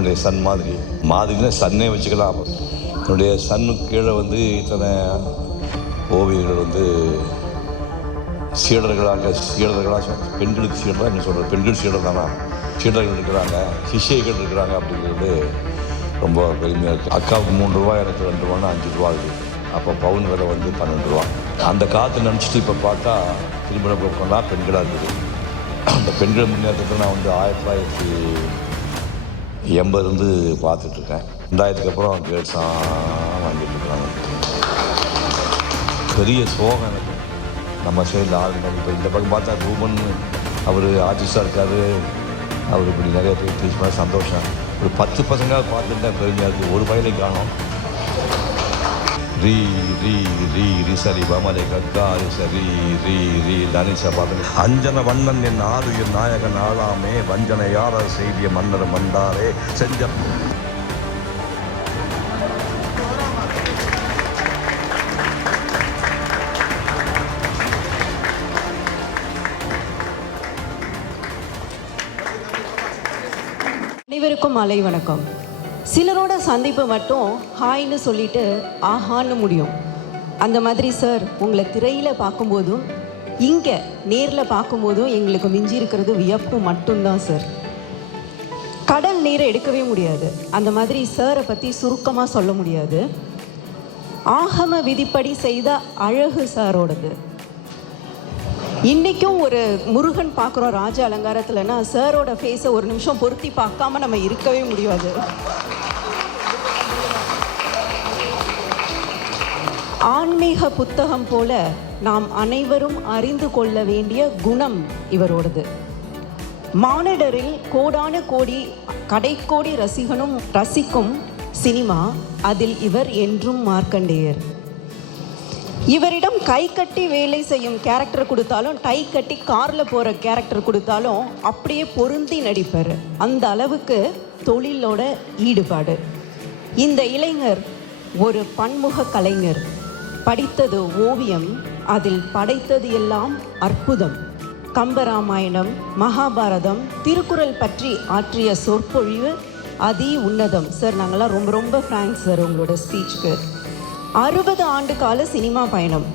என்னுடைய சன் மாதிரின்னா சன்னே வச்சுக்கலாம். என்னுடைய சன்னுக்கு கீழே வந்து இத்தனை ஓவியர்கள் வந்து சீடர்களாக பெண்களுக்கு சீடராக என்ன சொல்கிறது, பெண்கள் சீடர் தானா, சீடர்கள் இருக்கிறாங்க, சிஷ்யைகள் இருக்கிறாங்க அப்படிங்கிறது ரொம்ப பெருமையாக இருக்குது. அக்காவுக்கு 3 ரூபா, எனக்கு 2 ரூபான்னா 5 ரூபா இருக்குது. அப்போ பவுன் விலை வந்து 12 ரூபா. அந்த காற்று நினச்சிட்டு இப்போ பார்த்தா திருமண போக்கம்லாம் பெண்களாக இருக்குது. அந்த பெண்கள் முன்னேற்றத்தை நான் வந்து 1980 பார்த்துட்ருக்கேன். 2000க்கு அப்புறம் கேர்ள்ஸாக வாங்கிட்டுருக்குறாங்க. பெரிய சோகம் எனக்கு. நம்ம சைடில் ஆளுங்க இப்போ இந்த பக்கம் பார்த்தா ரூபன் அவர் ஆர்டிஸ்டாக இருக்கார், அவர் இப்படி நிறைய பேர் டீச் பண்ண சந்தோஷம். ஒரு 10 பசங்க பார்த்துட்டு பெருமையாக இருக்குது. ஒரு பையனை காணும். ரீ ரீ ரீ ரி சரி பமரை கக்கா ரி சரி ரீ ரீ தனிசா பார்த்து அஞ்சன வண்ணன் என் ஆறு என் நாயகன் ஆளாமே வஞ்சனை யார செய்திய மன்னர் மண்டாரே செஞ்ச அனைவருக்கும் மாலை வணக்கம். சிலரோட சந்திப்பு மட்டும் ஹாய்னு சொல்லிட்டு ஆஹான்னு முடியும். அந்த மாதிரி சார் உங்களை திரையில் பார்க்கும்போதும் இங்கே நேரில் பார்க்கும்போதும் எங்களுக்கு மிஞ்சி இருக்கிறது வியப்பு மட்டும்தான் சார். கடல் நீரை எடுக்கவே முடியாது. அந்த மாதிரி சாரை பற்றி சுருக்கமாக சொல்ல முடியாது. ஆகம விதிப்படி செய்த அழகு சாரோடது. இன்றைக்கும் ஒரு முருகன் பார்க்குறோம் ராஜ அலங்காரத்தில்னா சாரோட ஃபேஸை ஒரு நிமிஷம் பொருத்தி பார்க்காம நம்ம இருக்கவே முடியாது. ஆன்மீக புத்தகம் போல நாம் அனைவரும் அறிந்து கொள்ள வேண்டிய குணம் இவரோடது. மானிடரில் கோடான கோடி கடைக்கோடி ரசிக்கும் சினிமா, அதில் இவர் என்றும் மார்க்கண்டேயர். இவரிடம் கை கட்டி வேலை செய்யும் கேரக்டர் கொடுத்தாலும், டை கட்டி காரில் போகிற கேரக்டர் கொடுத்தாலும் அப்படியே பொருந்தி நடிப்பார். அந்த அளவுக்கு தொழிலோட ஈடுபாடு. இந்த இளைஞர் ஒரு பன்முக கலைஞர். படித்தது ஓவியம், அதில் படைத்தது எல்லாம் அற்புதம். கம்பராமாயணம், மகாபாரதம், திருக்குறள் பற்றி ஆற்றிய சொற்பொழிவு அதி உன்னதம். சார் நாங்கள்லாம் ரொம்ப ரொம்ப ஃப்ராங்க்ஸ் சார் உங்களோட ஸ்பீச்சுக்கு. 60 ஆண்டு கால சினிமா பயணம்.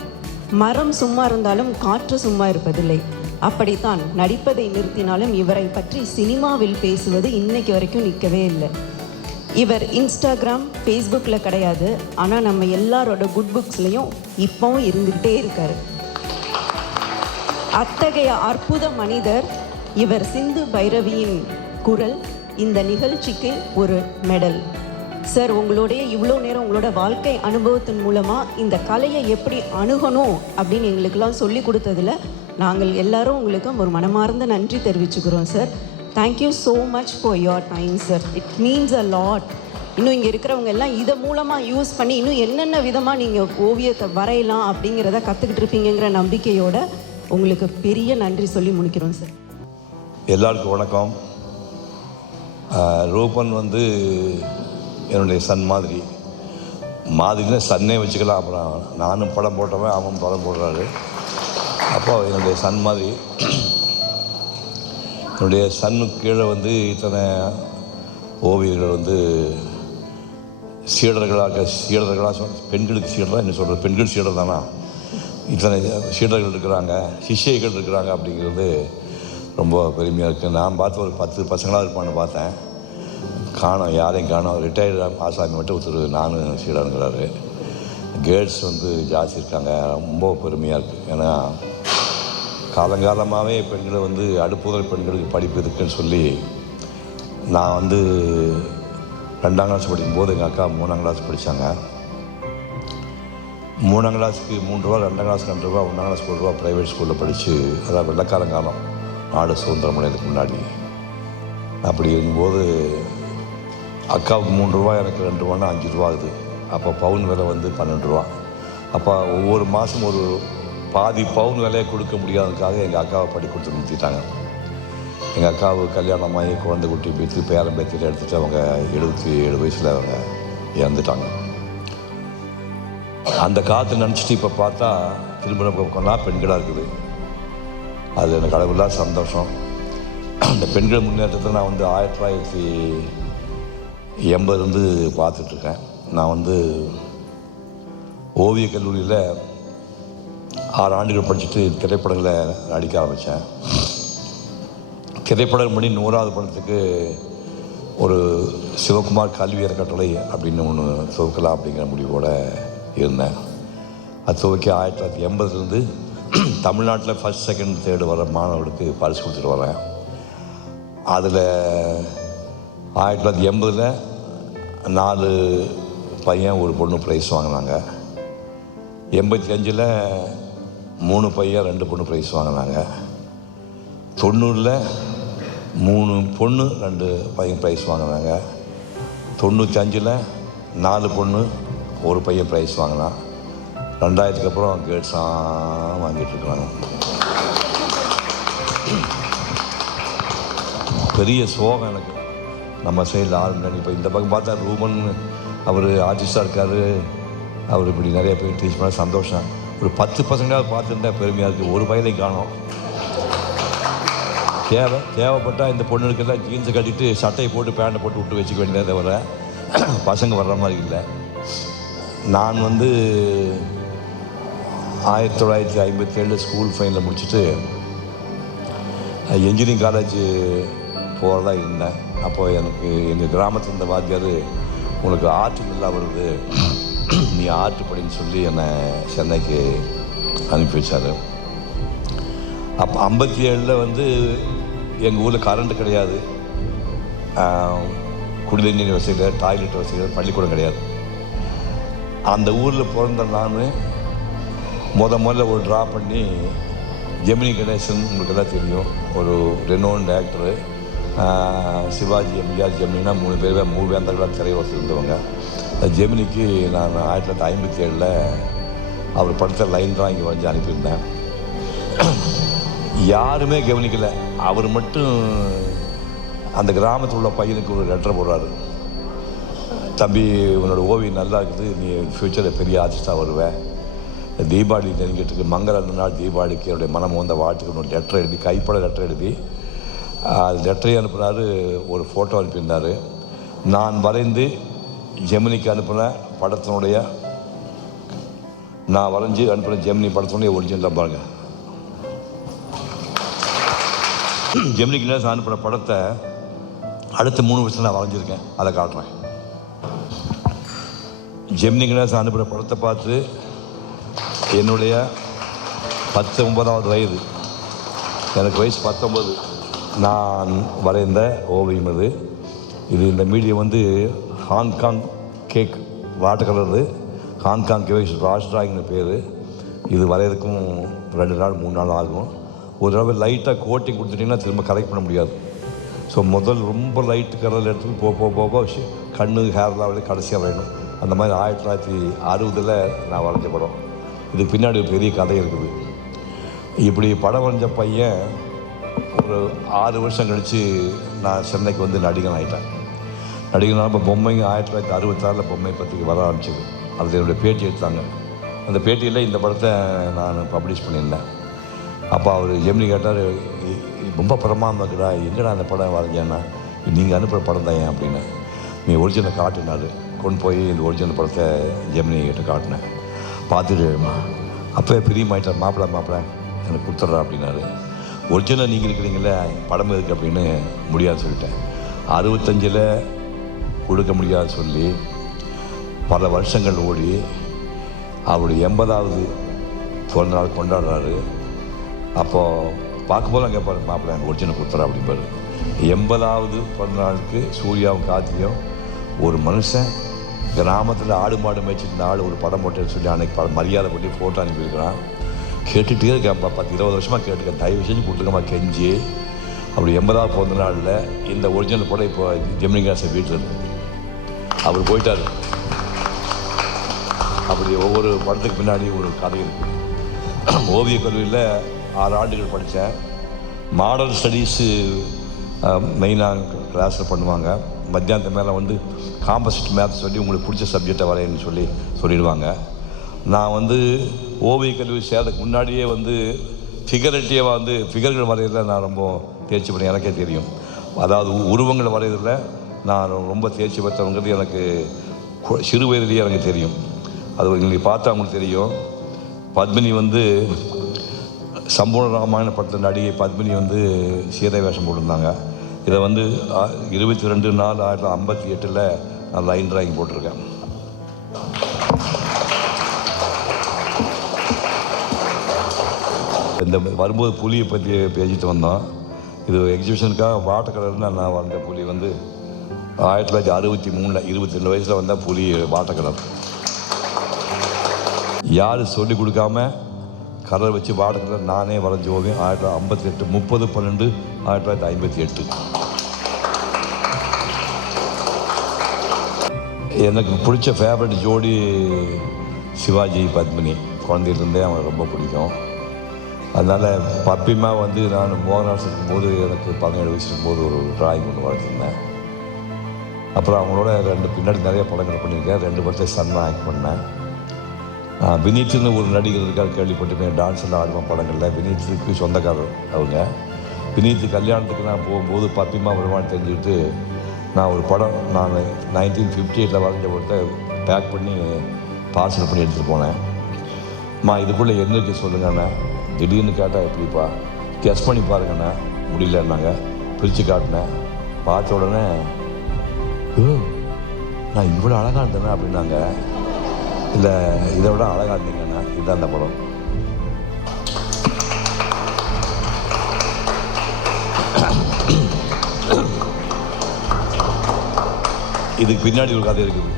மரம் சும்மா இருந்தாலும் காற்று சும்மா இருப்பதில்லை. அப்படித்தான் நடிப்பதை நிறுத்தினாலும் இவரை பற்றி சினிமாவில் பேசுவது இன்னைக்கு வரைக்கும் நிற்கவே இல்லை. இவர் இன்ஸ்டாகிராம், ஃபேஸ்புக்கில் கிடையாது, ஆனால் நம்ம எல்லாரோட குட் புக்ஸ்லேயும் இப்போவும் இருந்துக்கிட்டே இருக்கார். அத்தகைய அற்புத மனிதர் இவர். சிந்து பைரவியின் குரல் இந்த நிகழ்ச்சிக்கு ஒரு மெடல். சார் உங்களுடைய இவ்வளோ நேரம் உங்களோட வாழ்க்கை அனுபவத்தின் மூலமாக இந்த கலையை எப்படி அணுகணும் அப்படின்னு எங்களுக்கெல்லாம் சொல்லி கொடுத்ததில் நாங்கள் எல்லாரும் உங்களுக்கு ஒரு மனமார்ந்த நன்றி தெரிவிச்சுக்கிறோம் sir. Thank you so much for your time sir. It means a lot. இன்னும் இங்கே இருக்கிறவங்க எல்லாம் இதை மூலமாக யூஸ் பண்ணி இன்னும் என்னென்ன விதமாக நீங்கள் ஓவியத்தை வரையலாம் அப்படிங்கிறத கற்றுக்கிட்டு இருப்பீங்கிற நம்பிக்கையோட உங்களுக்கு பெரிய நன்றி சொல்லி முடிக்கிறோம் சார். எல்லாருக்கும் வணக்கம். ரூபன் வந்து என்னுடைய சன் மாதிரின்னா சன்னே வச்சுக்கலாம். அப்புறம் நானும் படம் போட்டவன், அவன் படம் போடுறாரு. அப்போ என்னுடைய சன் மாதிரி. என்னுடைய சன்னுக்கு கீழே வந்து இத்தனை ஓவியர்கள் வந்து சீடர்களாக பெண்களுக்கு சீடராக என்ன சொல்கிறது, பெண்கள் சீடர் தானா, இத்தனை சீடர்கள் இருக்கிறாங்க, சிஷ்யைகள் இருக்கிறாங்க அப்படிங்கிறது ரொம்ப பெருமையாக இருக்குது. நான் பார்த்து ஒரு 10 பசங்களாக இருப்பான்னு பார்த்தேன். காணோம், யாரையும் காணோம். ரிட்டையர்டு ஆசாமி மட்டும் ஒருத்தர் நானும் சீடனுங்கிறாரு. கேர்ள்ஸ் வந்து ஜாஸ்தி இருக்காங்க. ரொம்ப பெருமையாக இருக்குது. ஏன்னா காலங்காலமாகவே பெண்களை வந்து அடுப்புதல் பெண்களுக்கு படிப்பு இருக்குன்னு சொல்லி நான் வந்து 2ஆம் கிளாஸ் படிக்கும்போது எங்கள் அக்கா 3ஆம் கிளாஸ் படித்தாங்க. 3ஆம் கிளாஸுக்கு 3 ரூபா, 2ஆம் கிளாஸுக்கு 2 ரூபா, 1ஆம் கிளாஸ் 1 ரூபா ப்ரைவேட் ஸ்கூலில் படித்து, அதான் வெள்ளக்காரங்காலம், நாடு சுதந்திரம் அடைகிறதுக்கு முன்னாடி. அப்படி இருக்கும்போது அக்காவுக்கு 3 ரூபா, எனக்கு 2 ரூபான்னா 5 ரூபா ஆகுது. அப்போ பவுன் விலை வந்து 12 ரூபா. அப்போ ஒவ்வொரு மாதம் ஒரு பாதி பவுன் விலையை கொடுக்க முடியாததுக்காக எங்கள் அக்காவை படி கொடுத்து நிறுத்திட்டாங்க. எங்கள் அக்காவுக்கு கல்யாணமாகி குழந்தை குட்டி பேத்து பேரம் பேத்தியில் எடுத்துகிட்டு அவங்க 77 வயசில் அவங்க இறந்துட்டாங்க. அந்த காற்று நினச்சிட்டு இப்போ பார்த்தா திருமண பக்கம்லாம் பெண்களாக இருக்குது. அது எனக்கு அளவில்லா சந்தோஷம். அந்த பெண்கள் முன்னேற்றத்தை நான் வந்து 80லேருந்து பார்த்துட்ருக்கேன். நான் வந்து ஓவியக் கல்லூரியில் 6 ஆண்டுகள் படிச்சுட்டு திரைப்படங்களை நடிக்க ஆரம்பித்தேன். திரைப்படம் பண்ணி 100வது படத்துக்கு ஒரு சிவகுமார் கல்வி அறக்கட்டளை அப்படின்னு ஒன்று துவக்கலாம் அப்படிங்கிற முடிவோடு இருந்தேன். அது துவக்கி 1980லேருந்து தமிழ்நாட்டில் ஃபஸ்ட், செகண்ட், தேர்டு வர மாணவர்களுக்கு பரிசு கொடுத்துட்டு வரேன். அதில் 1980 4 பையன் ஒரு பொண்ணு ப்ரைஸ் வாங்கினாங்க. 85 3 பையன் 2 பொண்ணு ப்ரைஸ் வாங்கினாங்க. 90 3 பொண்ணு 2 பையன் ப்ரைஸ் வாங்கினாங்க. 95 4 பொண்ணு 1 பையன் ப்ரைஸ் வாங்கினான். 2000க்கு அப்புறம் கேர்ள்ஸாக வாங்கிட்டுருக்குறாங்க. பெரிய சோகம் எனக்கு. நம்ம சைடில் ஆரம்பிச்சு இப்போ இந்த பக்கம் பார்த்தா ரூமன் அவர் ஆர்டிஸ்டாக இருக்கார். அவர் இப்படி நிறைய பேர் டீச் பண்ண சந்தோஷம். ஒரு 10% பார்த்துருந்தா பெருமையாக இருக்குது. ஒரு பையனையும் காணோம். தேவைப்பட்டால் இந்த பொண்ணுக்கெல்லாம் ஜீன்ஸை கட்டிட்டு சட்டையை போட்டு பேண்டை போட்டு விட்டு வச்சுக்க வேண்டியதை தவிர பசங்க வர்ற மாதிரி இல்லை. நான் வந்து 1957 ஸ்கூல் ஃபைனலில் முடிச்சுட்டு இன்ஜினியரிங் காலேஜ் போகிறதா இருந்தேன். அப்போது எனக்கு எங்கள் கிராமத்தில் இருந்த வாத்தியார், உனக்கு ஆர்ட் நல்லா வருது, நீ ஆர்ட் படின்னு சொல்லி என்னை சென்னைக்கு அனுப்பி வச்சார். அப்போ 57 வந்து எங்கள் ஊரில் கரண்ட்டு கிடையாது, குடிநீர் வசதிகள், டாய்லெட் வசதிகள், பள்ளிக்கூடம் கிடையாது. அந்த ஊரில் பிறந்த நான் முதல்ல ஒரு ட்ரா பண்ணி ஜெமினி கணேசன் உங்களுக்கு எல்லாம் தெரியும், ஒரு ரெனோன்ட் ஆக்டரு. சிவாஜி, எம்ஜிஆர், ஜெமினினா 3 பேர் 3 வேந்தர்களாக திரைவசம் இருந்தவங்க. ஜெமினிக்கு நான் 1957 அவர் படத்தை லைன் தான் இங்கே வந்து அனுப்பியிருந்தேன். யாருமே கவனிக்கலை. அவர் மட்டும் அந்த கிராமத்தில் உள்ள பையனுக்கு ஒரு லெட்டர் போடுறாரு, தம்பி உன்னோட ஓவியம் நல்லா இருக்குது, நீ ஃப்யூச்சரில் பெரிய ஆர்டிஸ்டாக வருவேன், தீபாவளி நெருங்கிட்டு மங்கள நாள் தீபாவளிக்கு என்னுடைய மனம் வந்த வாழ்த்துக்கு ஒரு லெட்டர் எழுதி, கைப்பட லெட்டர் எழுதி அது லெட்டரையும் அனுப்புனார். ஒரு ஃபோட்டோ அனுப்பியிருந்தார். நான் வரைந்து ஜெமினிக்கு அனுப்பின படத்தினுடைய, நான் வரைஞ்சி அனுப்பின ஜெமினி படத்தினுடைய ஒரிஜினல் பாருங்க. ஜெமினிக்கு நேரம் அனுப்பின படத்தை அடுத்த 3 வருஷம் நான் வரைஞ்சிருக்கேன். அதை காட்டுறேன். ஜெமினி கணேசன் அனுப்புகிற படத்தை பார்த்து என்னுடைய 19வது வயது, எனக்கு வயசு 19, நான் வரைந்த ஓவியம் இது. இந்த மீடியம் வந்து Hong Kong cake water colour, Hong Kong cake ராஷ் டிராயிங்னு பேர். இது வரைகிறதுக்கும் 2 நாள் 3 நாள் ஆகும். ஒரு தடவை லைட்டாக கோட்டிங் கொடுத்துட்டிங்கன்னா திரும்ப கரெக்ட் பண்ண முடியாது. ஸோ ரொம்ப லைட்டு கலரில் எடுத்து போக கண்ணு ஹேர்லாம் வந்து கடைசியாக வேணும். அந்த மாதிரி 1960 நான் வரைஞ்ச படம். இதுக்கு பின்னாடி ஒரு பெரிய கதை இருக்குது. இப்படி படம் வரைஞ்ச பையன் ஒரு 6 வருஷம் கழித்து நான் சென்னைக்கு வந்து நடிகன் ஆகிட்டேன். நடிகனாக இப்போ பொம்மைங்க 1966 பொம்மை பத்திரிக்கை வர ஆரம்பிச்சிது. அதில் என்னுடைய பேட்டி எடுத்தாங்க. அந்த பேட்டியில் இந்த படத்தை நான் பப்ளிஷ் பண்ணியிருந்தேன். அப்போ அவர் ஜெமினி கேட்டார், ரொம்ப பிரமாதமாக இருக்குடா, எங்கடா அந்த படம் வரைஞ்சேன்னா, நீங்கள் அனுப்புகிற படம் தான் ஏன் அப்படின்னு. நீ ஒரிஜினல் காட்டினார். கொண்டு போய் இந்த ஒரிஜினல் படத்தை ஜெமினி கிட்ட காட்டினேன். பார்த்துட்டு அப்போ பிரியமாயிட்டார். மாப்பிள்ளை எனக்கு கொடுத்துட்றா அப்படின்னாரு. ஒரிஜினல் நீங்கள் இருக்கிறீங்களே, படம் இருக்குது அப்படின்னு முடியாது சொல்லிட்டேன். 65 கொடுக்க முடியாது சொல்லி பல வருஷங்கள் ஓடி அவருடைய 80வது பிறந்த நாள் கொண்டாடுறாரு. அப்போது பார்க்கும்போது நான் கேட்பாரு, மாப்பிள்ளை எனக்கு ஒரிஜினல் கொடுத்துறா அப்படிம்பாரு. 80வது பிறந்த நாளுக்கு சூர்யாவும் கார்த்தியும் ஒரு மனுஷன் கிராமத்தில் ஆடு மாடு மேய்ச்சிட்டு ஆள் ஒரு படம் போட்டு சொல்லி அன்றைக்கி மரியாதை பண்ணி ஃபோட்டோ அனுப்பியிருக்கிறான். கேட்டுகிட்டே இருக்கேன்ப்பா, 10-20 வருஷமாக கேட்டுருக்கேன், தயவு செஞ்சு கொடுத்துருக்கமா கெஞ்சி. அப்படி 80வது பிறந்த நாளில் இந்த ஒரிஜினல் படம் இப்போ ஜெமினி கணேசன் வீட்டில் இருக்கு. அவர் போயிட்டார். அப்படி ஒவ்வொரு படத்துக்கு பின்னாடி ஒரு கதை இருக்குது. ஓவியக் கல்லூரியில் 6 ஆண்டுகள் படித்தேன். மாடல் ஸ்டடீஸு மெயினாக கிளாஸில் பண்ணுவாங்க. மத்தியானத்து மேலே வந்து காம்பசிட் மேத்ஸ் சொல்லி உங்களுக்கு பிடிச்ச சப்ஜெக்டை வரையன்னு சொல்லிடுவாங்க. நான் வந்து ஓவியக் கல்லூரி சேர்றதுக்கு முன்னாடியே வந்து ஃபிகரேட்டிவாக வந்து ஃபிகர்கள் வரைகிறதுல நான் ரொம்ப தேர்ச்சி பண்ணி எனக்கே தெரியும். அதாவது உருவங்கள் வரைகிறதுல நான் ரொம்ப தேர்ச்சி பெற்றவங்கிறது எனக்கு சிறு வயதிலேயே எனக்கு தெரியும். அது நீங்கள் பார்த்தா அவங்களுக்கு தெரியும். பத்மினி வந்து சம்பூர்ண ராமாயண படத்தில் நடிகை பத்மினி வந்து சீதை வேஷம் போட்டிருந்தாங்க. இதை வந்து 22/4/1958 நான் லைன் டிராயிங் போட்டிருக்கேன். இந்த வரும்போது புலியை பற்றி பேசிட்டு வந்தோம். இது எக்ஸிபிஷனுக்காக வாட்டர் கலர்னு நான் வந்த புலி வந்து 1963 22 வயசில் வந்தால் புலி வாட்டர் கலர். யாரும் சொல்லிக் கொடுக்காம கலர் வச்சு வாட்டர் கலர் நானே வரைஞ்சி ஓவியம் 1958 30/12/1958. எனக்கு பிடிச்ச ஃபேவரட் ஜோடி சிவாஜி பத்மினி. குழந்தையிலேருந்தே அவன் ரொம்ப பிடிக்கும். அதனால் பப்பிமா வந்து நான் மோகன்லால் இருக்கும்போது எனக்கு 17 வயசு இருக்கும்போது ஒரு டிராயிங் ஒன்று வளர்த்துருந்தேன். அப்புறம் அவங்களோட பின்னாடி நிறைய படங்கள் பண்ணியிருக்கேன். 2 படத்தை சன்னா ஆக்ட் பண்ணேன். வினீத்னு ஒரு நடிகர் இருக்கார், கேள்விப்பட்டிருப்பேன். டான்ஸ் எல்லாம் ஆடுவோம் படங்களில். வினீத்துக்கு சொந்தக்காரர் அவங்க. வினீத் கல்யாணத்துக்கு நான் போகும்போது பப்பிமா வருவான்னு தெரிஞ்சுக்கிட்டு நான் ஒரு படம் 1958 வரைஞ்ச ஒருத்த பேக் பண்ணி பார்சல் பண்ணி எடுத்துகிட்டு போனேன். இதுக்குள்ளே என்ன இருக்குது சொல்லுங்கண்ணே. திடீர்னு கேட்டால் எப்படிப்பா கெஸ் பண்ணி பாருங்கண்ணே. முடியலன்னாங்க. பிரித்து காட்டினேன். பார்த்த உடனே நான் இவ்வளோ அழகாக இருந்தேண்ணே அப்படின்னாங்க. இல்லை இதை விட அழகாக இருந்தீங்கண்ணா. இதுதான் அந்த படம். இதுக்கு பின்னாடி ஒரு கதை இருக்குது.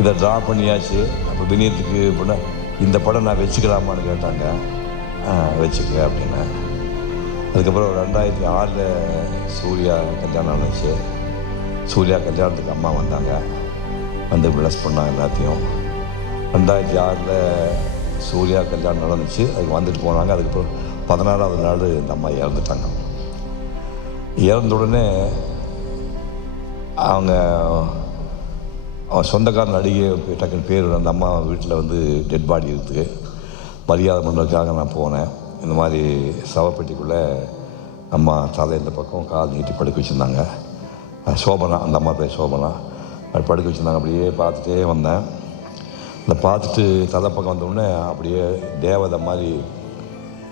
இதை ட்ரா பண்ணியாச்சு. அப்போ வினீத்துக்கு பண்ண இந்த படம் நான் வச்சுக்கலாமான்னு கேட்டாங்க. வச்சுக்க அப்படின்னா. அதுக்கப்புறம் 2006 சூர்யா கல்யாணம் ஆனிச்சு. சூர்யா கல்யாணத்துக்கு அம்மா வந்தாங்க, வந்து ப்ளஸ் பண்ணாங்க எல்லாத்தையும். 2006 சூர்யா கல்யாணம் நடந்துச்சு. அதுக்கு வந்துட்டு போனாங்க. அதுக்கப்புறம் 16வது நாள் இந்த அம்மா இறந்துட்டாங்க. இறந்த உடனே அவங்க சொந்தக்கார நடிகை டக்குன்னு பேர் அந்த அம்மா வீட்டில் வந்து டெட் பாடி இருக்குது. மரியாதை பண்ணுறதுக்காக நான் போனேன். இந்த மாதிரி சவப்பெட்டிக்குள்ளே அம்மா தலை இந்த பக்கம் கால் நீட்டி படுக்க வச்சுருந்தாங்க. சோபனா, அந்த அம்மா பேர் சோபனா. அது படுக்க வச்சுருந்தாங்க. அப்படியே பார்த்துட்டே வந்தேன். இந்த பார்த்துட்டு தலை பக்கம் வந்தோடனே அப்படியே தேவதை மாதிரி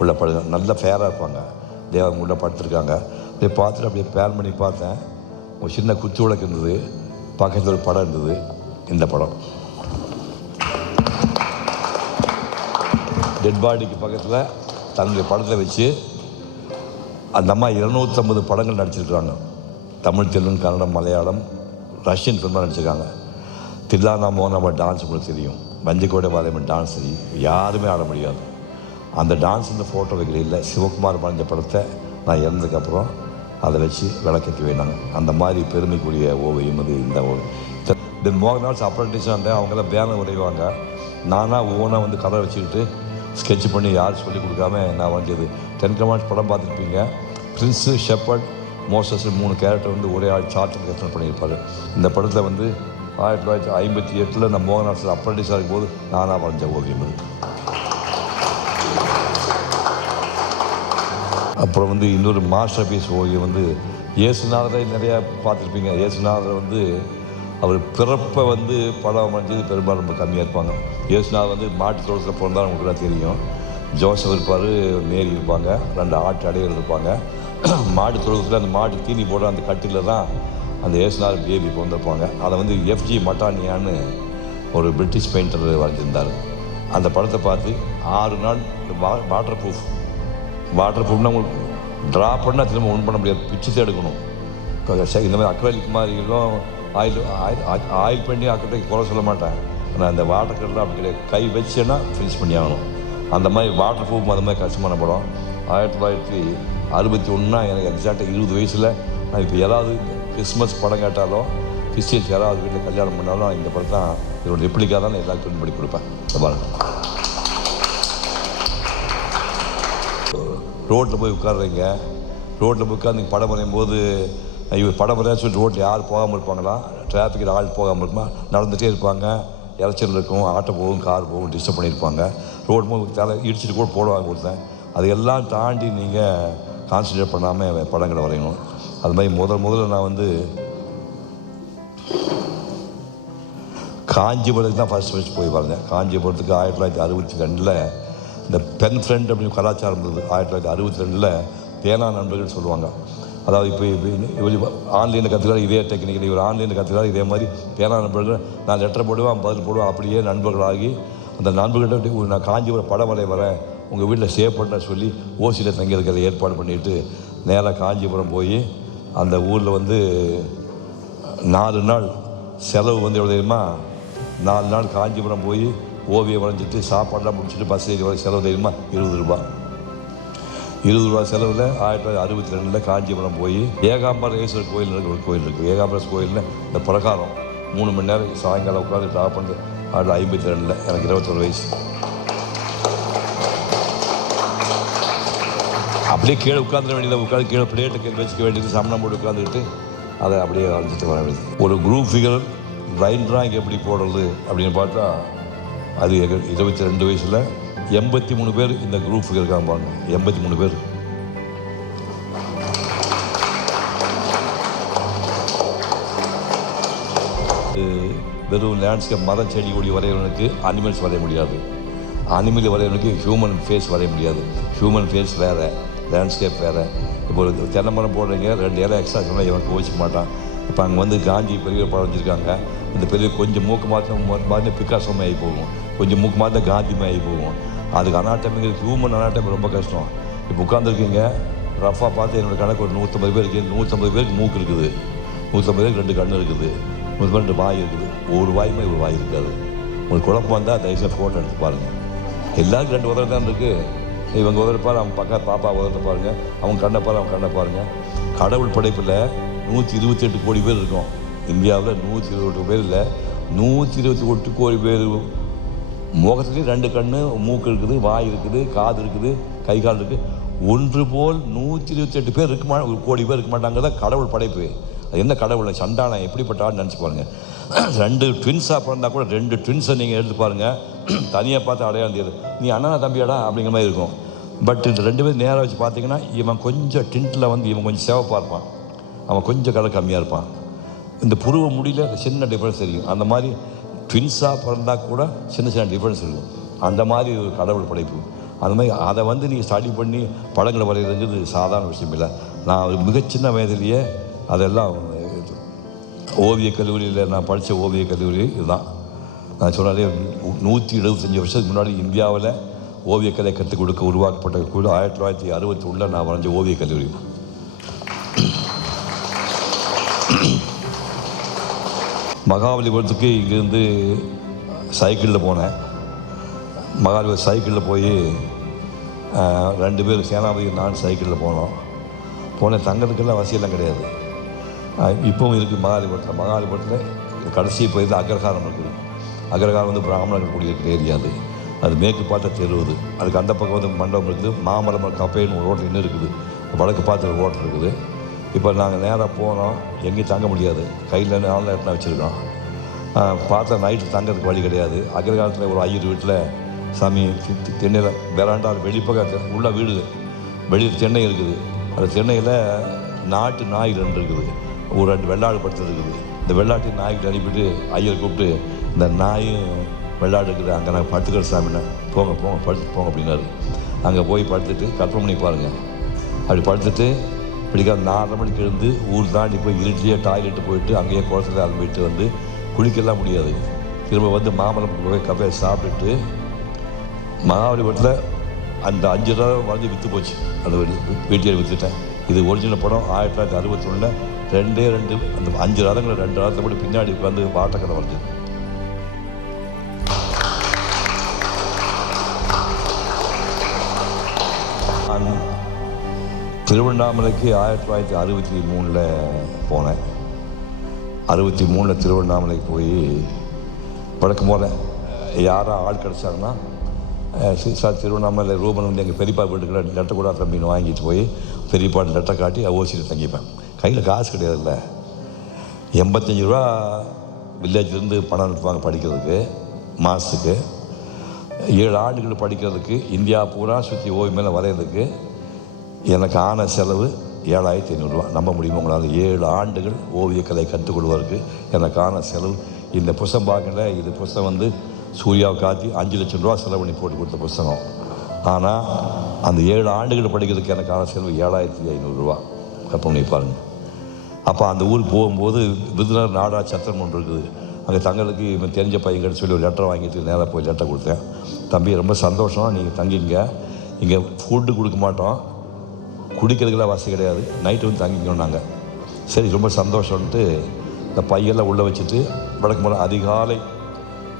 உள்ள நல்ல ஃபேராக இருப்பாங்க. தேவதை உள்ளே படுத்துருக்காங்க. அப்படியே பார்த்துட்டு அப்படியே பேன் பண்ணி பார்த்தேன். ஒரு சின்ன குத்து விளக்கு இருந்தது. பக்கத்தில் ஒரு படம் இருந்தது. இந்த படம் டெட் பாடிக்கு பக்கத்தில் தன்னுடைய படத்தை வச்சு அந்த அம்மா 250 படங்கள் நடிச்சிருக்கிறாங்க. தமிழ், தெலுங்கு, கன்னடம், மலையாளம், ரஷ்யன் ஃபிலிமாக நடிச்சிருக்காங்க. தில்லானா மோகனாபா டான்ஸ் உங்களுக்கு தெரியும். வஞ்சிக்கோட வாரியம்மன் டான்ஸ் தெரியும். யாருமே ஆட முடியாது. அந்த டான்ஸ் இந்த ஃபோட்டோ வைக்கிற இல்லை. சிவகுமார் வரைஞ்ச படத்தை நான் இறந்ததுக்கப்புறம் அதை வச்சு விளக்கேற்றி வைனாங்க. அந்த மாதிரி பெருமைக்குரிய ஓவியம் அது. இந்த தென் மோகன்லால் அப்ரண்டிஸாக இருந்தேன். அவங்களாம் பேனர் உடைவாங்க. நானாக ஓனாக வந்து கலர் வச்சுக்கிட்டு ஸ்கெட்ச் பண்ணி யார் சொல்லிக் கொடுக்காம நான் வரைஞ்சது. 10 கமாண்ட்ஸ் படம் பார்த்துருப்பீங்க. பிரின்ஸு, ஷெப்பர்ட், மோசஸ் 3 கேரக்டர் வந்து ஒரே ஆள் சார்ட்டில் கற்பனை பண்ணியிருப்பார். இந்த படத்தில் வந்து 1958 நான் மோகன்லால் அப்ரண்டிஸாக இருக்கும்போது நானாக வரைஞ்ச ஓவியம் அது. அப்புறம் வந்து இன்னொரு மாஸ்டர் பீஸ் ஓவியம் வந்து இயேசுநாதரை நிறையா பார்த்துருப்பீங்க. இயேசுநாதர் வந்து அவர் பிறப்பை வந்து படம் வரைஞ்சது பெரும்பாலும் ரொம்ப கம்மியாக இருப்பாங்க. இயேசுநாதர் வந்து மாட்டு தோட்டத்தில் பிறந்தாலும் உங்களுக்கு தெரியும். ஜோசப் இருப்பார், மேரி இருப்பாங்க, 2 ஆட்டு அடைகள் இருப்பாங்க. மாட்டு தோட்டத்தில் அந்த மாட்டு தீனி போட அந்த கட்டில் தான் அந்த இயேசுநாதர் பேபி பிறந்திருப்பாங்க. அதை வந்து FG மட்டானியான்னு ஒரு பிரிட்டிஷ் பெயிண்டர் வரைஞ்சிருந்தார். அந்த படத்தை பார்த்து 6 நாள் வாட்டர் ப்ரூஃப்னா உங்களுக்கு ட்ரா பண்ணால் திரும்ப ஒன்றும் பண்ண முடியாது. பிச்சு எடுக்கணும். இந்த மாதிரி அக்ரலிக் மாதிரிலாம் ஆயில் பண்ணி அக்கறைக்கு குறை சொல்ல மாட்டேன். ஆனால் அந்த வாட்டர் கலர்லாம் அப்படி கிடையாது. கை வச்சேன்னா ஃபினிஷ் பண்ணி ஆகணும். அந்த மாதிரி வாட்டர் ப்ரூஃப் அந்த மாதிரி கஷ்டமான படம். 1961 எனக்கு எக்ஸாக்டாக 20 வயசில் நான் இப்போ ஏதாவது கிறிஸ்மஸ் படம் கேட்டாலும் கிறிஸ்டியன்ஸ் யாராவது வீட்டில் கல்யாணம் பண்ணாலும் இந்த படம் தான் இதோட ரெப்ளிக்காக தான் நான் எல்லாரும் பிரிண்ட் பண்ணி கொடுப்பேன். பாருங்க, ரோட்டில் போய் உட்காடுறீங்க. ரோட்டில் போய் உட்காந்து படம் வரையும் போது இவர் படம் வரையா சொல்லிட்டு ரோட்டில் யார் போகாமல் இருப்பாங்களா? டிராஃபிக்கில் ஆள் போகாமல் இருக்குமா? நடந்துகிட்டே இருப்பாங்க. இறைச்சல் இருக்கும், ஆட்டோ போகும், கார் போகும், டிஸ்டர்ப் பண்ணியிருப்பாங்க. ரோடு போது தலை இடிச்சிட்டு கூட போடுவாங்க கொடுத்தேன். அதையெல்லாம் தாண்டி நீங்கள் கான்சன்ட்ரேட் பண்ணாமல் படங்களை வரையணும். அது மாதிரி முதல்ல நான் வந்து காஞ்சிபுரத்துக்கு தான் ஃபஸ்ட் போய் வந்தேன். காஞ்சிபுரத்துக்கு 1962 இந்த பென் ஃப்ரெண்ட் அப்படின்னு கலாச்சாரம் இருந்தது. 1962 பேனா நண்பர்கள் சொல்லுவாங்க. அதாவது இப்போ ஆன்லைனில் கற்றுக்கிறார் இதே டெக்னிக்கல், இவர் ஆன்லைனில் கற்றுக்கிறார் இதே மாதிரி பேனா நண்பர்கள். நான் லெட்டர் போடுவேன், பதில் போடுவேன், அப்படியே நண்பர்களாகி அந்த நண்பர்கள்ட்ட நான் காஞ்சிபுரம் படம் வரைய வரேன், உங்கள் வீட்டில் சேவ் பண்ண சொல்லி ஓசியில் தங்கியிருக்கிற ஏற்பாடு பண்ணிவிட்டு நேராக காஞ்சிபுரம் போய் அந்த ஊரில் 4 நாள் செலவு எவ்வளோ தெரியுமா? 4 நாள் காஞ்சிபுரம் போய் ஓவியம் வரைஞ்சிட்டு சாப்பாடெலாம் முடிச்சுட்டு பஸ் ஏறி வர செலவு தெரியுமா? 20 ரூபா. 20 ரூபா செலவில் 1962 காஞ்சிபுரம் போய் ஏகாம்பரேஸ்வரர் கோயில் இருக்கிற ஒரு கோயில் இருக்குது. ஏகாம்பரேஸ்வரர் கோயிலில் இந்த பிரகாரம் 3 மணி நேரம் சாயங்காலம் உட்காந்து ட்ரா பண்ணி 1952 எனக்கு 21 வயசு. அப்படியே கீழே உட்காந்துட வேண்டியது, உட்காந்து கீழே பிளேட்டுக்கு வச்சுக்க வேண்டியது, சமணம் போட்டு உட்காந்துக்கிட்டு அதை அப்படியே வரைஞ்சிட்டு வர வேண்டியது. ஒரு குரூப் ஃபிகர் லைன் ட்ராயிங் எப்படி போடுறது அப்படின்னு பார்த்தா அது 22 வயசில் 83 பேர் இந்த குரூப் ஃபிகர் இருக்காங்க பாருங்க. 83 பேர். வெறும் லேண்ட்ஸ்கேப் மரம் செடி கொடி வரைகிறவனுக்கு அனிமல்ஸ் வரைய முடியாது. அனிமல் வரைகிறவனுக்கு ஹியூமன் ஃபேஸ் வரைய முடியாது. ஹியூமன் ஃபேஸ் வேறு, லேண்ட்ஸ்கேப் வேறு. இப்போ ஒரு தென்னை மரம் போடுறீங்க, 2 இலை எக்ஸ்ட்ரா சொன்னால் இவன் கோச்சிக்க மாட்டான். இப்போ அங்கே காந்தி பெரிய படம் வச்சுருக்காங்க. இந்த பெரிய கொஞ்சம் மூக்கு மாற்ற பிக்காசோ ஆகி போகும், கொஞ்சம் மூக்கு மாற்ற காந்தி ஆகி போகும். அதுக்கு அனாட்டமிங்கிறது ஹியூமன் அனாட்டமி ரொம்ப கஷ்டம். இப்போ உட்காந்துருக்கீங்க ரஃபாக பார்த்து என்னோடய கணக்கு ஒரு 150 பேர் இருக்குது. 150 பேருக்கு மூக்கு இருக்குது, 150 பேருக்கு 2 கண் இருக்குது, 150 வாய் இருக்குது. ஒரு வாயுமே ஒரு வாய் இருக்காது. உங்களுக்கு குழப்பம் வந்தால் தயவுசெய்து ஃபோட்டோ எடுத்து பாருங்கள். எல்லாருக்கும் 2 உதவி தான் இருக்குது. இவங்க உதவிப்பார், அவங்க பாப்பா உதவி பாருங்கள், அவங்க கண்ணை பாரு, அவங்க கண்ணை பாருங்கள். கடவுள் படைப்பில் 128 கோடி பேர் இருக்கும். இந்தியாவில் 128 பேர் இல்லை, 128 கோடி பேர் முகத்துலேயும் 2 கண், மூக்கு இருக்குது, வாய் இருக்குது, காது இருக்குது, கை கால் இருக்குது. ஒன்று போல் 128 பேர் இருக்க கோடி பேர் இருக்க மாட்டாங்க. தான் கடவுள் படைப்பு. அது என்ன கடவுளை சண்டானம் எப்படிப்பட்டான்னு நினச்சி பாருங்கள். 2 ட்வின்ஸாக பிறந்தால் கூட 2 ட்வின்ஸை நீங்கள் எடுத்து பாருங்கள், தனியாக பார்த்து அடையாளம் தெரியாது. நீ அண்ணனா தம்பியாடா அப்படிங்கிற மாதிரி இருக்கும். பட் இந்த 2 பேர் நேராக வச்சு பார்த்தீங்கன்னா இவன் கொஞ்சம் டின்ட்டில் இவன் கொஞ்சம் சேவப்பாக இருப்பான், அவன் கொஞ்சம் கலர் கம்மியாக இருப்பான். இந்த புருவ முடியல சின்ன டிஃப்ரென்ஸ் தெரியும். அந்த மாதிரி ட்வின்ஸாக பிறந்தால் கூட சின்ன சின்ன டிஃப்ரென்ஸ் இருக்கும். அந்த மாதிரி ஒரு கடவுள் படைப்பு. அந்த மாதிரி அதை நீங்கள் ஸ்டடி பண்ணி படங்களை வரைகிறதுங்கிறது சாதாரண விஷயம் இல்லை. நான் ஒரு மிகச்சின்ன வயதிலேயே அதெல்லாம் ஓவியக் கல்லூரியில் நான் படித்த ஓவியக் கல்லூரி இதுதான். நான் சொன்னாலே 175 வருஷத்துக்கு முன்னாடி இந்தியாவில் ஓவியக்கலை கற்றுக் கொடுக்க உருவாக்கப்பட்ட குழு 1961 நான் வரைஞ்ச ஓவியக் கல்லூரி. மகாபலிபுரத்துக்கு இங்கேருந்து சைக்கிளில் போனேன். மகாபலிபுரம் சைக்கிளில் போய் 2 பேர் சேனாபதி நான் சைக்கிளில் போனேன். தங்கிறதுக்கெல்லாம் வசதியெல்லாம் கிடையாது. இப்போவும் இருக்குது மகாபலிபுரத்தில் கடைசி போய் அக்ரஹாரம் இருக்குது. அக்ரஹாரம் பிராமணர்கள் குடியிருக்கிற ஏரியா. அது மேற்கு பார்த்த தெருவுது. அதுக்கு அந்த பக்கம் மண்டபம் இருக்குது. மாமரம் கப்பைன்னு ஒரு ரோட்டில் இன்னும் இருக்குது. வடக்கு பார்த்து ஒரு ரோட்டில் இருக்குது. இப்போ நாங்கள் நேராக போனோம், எங்கேயும் தங்க முடியாது. கையில் 4 எட்டனா வச்சுருக்கோம். பார்த்தா நைட்டு தங்கிறதுக்கு வழி கிடையாது. அக்ரஹாரத்தில் ஒரு ஐயர் வீட்டில் சாமி தென்னையில் பெராண்டால் வெளிப்பக்கம் உள்ள வீடு, வெளியில் தென்னை இருக்குது. அந்த தென்னையில் நாட்டு நாய் 2 இருக்குது, ஒரு 2 வெள்ளாடு படுத்துறது இருக்குது. இந்த வெள்ளாட்டு நாய்கிட்ட அனுப்பிட்டு ஐயர் கூப்பிட்டு இந்த நாயும் வெள்ளாடு இருக்குது, அங்கே நான் படுத்துக்கிற சாமிண்ணா, போங்க படுத்துட்டு போங்க அப்படின்னாரு. அங்கே போய் படுத்துட்டு கற்பனை பண்ணி பாருங்கள். அப்படி படுத்துட்டு பிடிக்காத 4:30 மணிக்கு எழுந்து ஊர் தாண்டி போய் இருட்டிலேயே டாய்லெட்டு போயிட்டு அங்கேயே குளத்துல அலம்பிட்டு குளிக்கலாம் முடியாது. திரும்ப மாமரம் போய் கப்பையை சாப்பிட்டுட்டு மகாபலிபுரத்தில் அந்த 5 ரூபா வரைஞ்சி விற்று போச்சு. அந்த வீட்டில் விற்றுட்டேன். இது ஒரிஜினல் படம் 1961 2 அந்த 5 ரதங்களை 2 ரதத்தை போட்டு பின்னாடி உட்காந்து வாட்டக்கடை வரைஞ்சது. நான் திருவண்ணாமலைக்கு 1963 போனேன். 63 திருவண்ணாமலைக்கு போய் பழக்கம் போல யாராக ஆள் கிடச்சாங்கன்னா சார் திருவண்ணாமலை ரூபன் எங்கள் பெரியப்பா வீட்டுக்கு லெட்டர் கூட தம்பின்னு வாங்கிட்டு போய் பெரியப்பாட்டு லெட்டர் காட்டி ஓசியில் தங்கிப்பேன். கையில் காசு கிடையாதுல்ல. 85 ரூபா வில்லேஜ்லேருந்து பணம் அனுப்புவாங்க படிக்கிறதுக்கு மாதத்துக்கு. 7 ஆண்டுகள் படிக்கிறதுக்கு இந்தியா பூரா சுற்றி ஓய்வு மேலே வரைகிறதுக்கு எனக்கு ஆன செலவு 7500 ரூபா. நம்ப முடியுமா உங்களால்? 7 ஆண்டுகள் ஓவியக்கலை கற்றுக்கொள்வதற்கு எனக்கு ஆன செலவு இந்த புஸ்தகம் பார்க்கல, இது புஸ்தகம் வந்து சூர்யாவை காத்தி 5 லட்சம் ரூபா செலவு பண்ணி போட்டு கொடுத்த புஸ்தகம். ஆனால் அந்த 7 ஆண்டுகள் படிக்கிறதுக்கு எனக்கான செலவு 7,500 ரூபா. அப்போ நீ பாருங்கள். அப்போ அந்த ஊருக்கு போகும்போது விருதுநகர் நாடா சத்திரம் ஒன்று இருக்குது. அங்கே தங்களுக்கு இவன் தெரிஞ்ச பையன்கிட்ட சொல்லி ஒரு லெட்டர் வாங்கிட்டு நேராக போய் லெட்டர் கொடுத்தேன். தம்பி ரொம்ப சந்தோஷம், நீங்கள் தங்கிங்க, இங்கே ஃபுட்டு கொடுக்க மாட்டோம், குடிக்கிறதுக்கெல்லாம் வசதி கிடையாது, நைட்டு வந்து தங்கிக்கணும் நாங்கள். சரி ரொம்ப சந்தோஷம்ன்ட்டு இந்த பையெல்லாம் உள்ளே வச்சுட்டு வடக்கு மலை அதிகாலை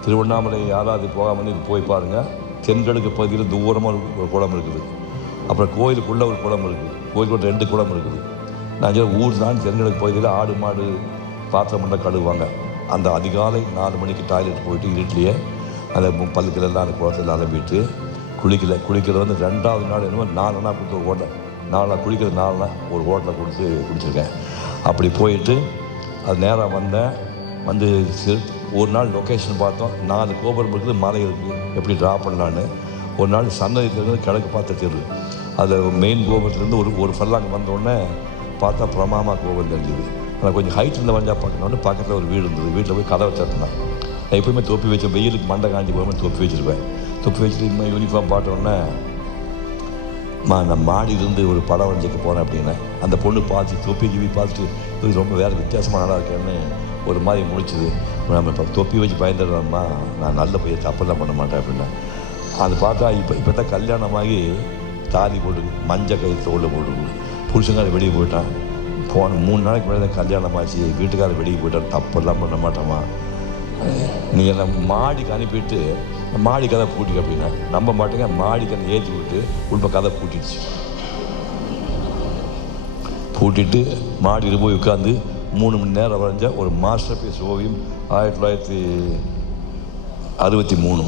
திருவண்ணாமலை யாராவது போகாமல் இது போய் பாருங்கள். தென்கிழக்கு பகுதியில் தூரமாக ஒரு குளம் இருக்குது. அப்புறம் கோயிலுக்குள்ளே ஒரு குளம் இருக்குது. கோயிலுக்குள்ள 2 குளம் இருக்குது. நான் ஊர் தான் தென்கிழக்கு பகுதியில் ஆடு மாடு பாத்திரம் பண்ண கழுவுவாங்க. அந்த அதிகாலை 4 மணிக்கு டாய்லெட் போயிட்டு இருட்டிலேயே அந்த பல்லுக்கெல்லாம் அந்த குளத்தில் அலம்பிட்டு குளிக்கிறது வந்து 2வது நாள் என்னமோ 4 நாள் கொடுத்து ஒரு ஹோட்டல் 4 நாள் குளிக்கிற 4 நாள் ஒரு ஹோட்டலில் கொடுத்து குடிச்சிருக்கேன். அப்படி போயிட்டு அது நேராக வந்தேன். வந்து ஒரு நாள் லொக்கேஷன் பார்த்தோம். 4 கோபுரம் இருக்குது, மலை இருக்குது, எப்படி ட்ரா பண்ணலான்னு. ஒரு நாள் சன்னதியிலேருந்து கிழக்கு பார்த்த தெரு, அது மெயின் கோபுரத்துலேருந்து ஒரு ஃபர்லாங் வந்தோடனே பார்த்தா பிரமாமா கோபுரம் தெரிஞ்சுது. ஆனால் கொஞ்சம் ஹைட்டில் வந்தால் பார்க்கணுன்னு பக்கத்தில் ஒரு வீடு இருந்தது. வீட்டில் போய் கதவை தட்டினேன். நான் எப்போயுமே தொப்பி வச்ச வெயிலுக்கு மண்டை காஞ்சி போகாமல் தொப்பி வச்சுருப்பேன். தொப்பி வச்சுட்டு இன்னும் யூனிஃபார்ம் பார்த்தோன்னே நான் மாடியிலேருந்து ஒரு படம் வரைஞ்சிக்க போனேன் அப்படின்னா அந்த பொண்ணு பார்த்து தொப்பி கிவி பார்த்துட்டு இது ரொம்ப வேறு வித்தியாசமாக நல்லா இருக்கேன்னு ஒரு மாதிரி முடிச்சுது. நம்ம இப்போ தொப்பி வச்சு பயந்துடுறோம்மா, நான் நல்ல பையன் தப்பெல்லாம் பண்ண மாட்டேன் அப்படின்னா. அது பார்த்தா இப்போ தான் கல்யாணமாகி தாலி போட்டு மஞ்சள் கை தோளில் போட்டு புருஷங்கார வெளியே போயிட்டான். போன 3 நாளைக்கு முன்னாடி கல்யாணம் ஆச்சு, வீட்டுக்காரர் வெளியே போயிட்டான், தப்பெல்லாம் பண்ண மாட்டோமா, நீ என்னை மாடிக்கு அனுப்பிட்டு மாடி கதை பூட்டிக்க அப்படின்னா நம்ப மாட்டேங்க. மாடிக்கு அதை ஏற்றி விட்டு உள்ப கதை பூட்டிடுச்சு. பூட்டிட்டு மாடியில் போய் உட்காந்து 3 மணி நேரம் வரைஞ்ச ஒரு மாஸ்டர் பீஸ் ஓவியம் 1963.